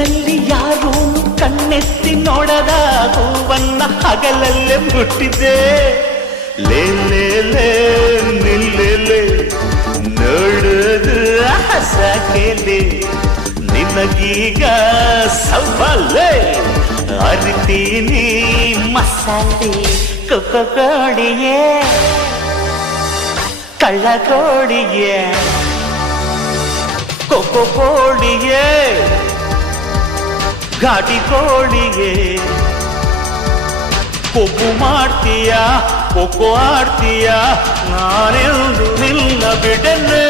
ಕನಸಲ್ಲಿ ಯಾರೂ ಕಣ್ಣೆತ್ತಿ ನೋಡದ ಹೂವನ್ನ ಹಗಲಲ್ಲೇ ಮುಟ್ಟಿದ್ದೆ. ಲೇ ಲೇ ಲೇ ನಿಲ್ಲೆ ನೋಡುದು ಹಸಕೆಲೆ ನಿನಗೀಗ ಸವಾಲೆ ಅರಿತೀನಿ ಮಸಾಲೆ ಕೊಡಿಯೇ ಕಳ್ಳ ಕೋಡಿಯೇ ಕೋಡಿಯೇ ಘಾಟಿ ಕೋಳಿಯೇ ಕೊಬ್ಬು ಮಾಡ್ತೀಯ ಕೊಕ್ಕೋ ಆಡ್ತೀಯ ನಾನೆಂದು ನಿನ್ನ ಬಿಡನೆ.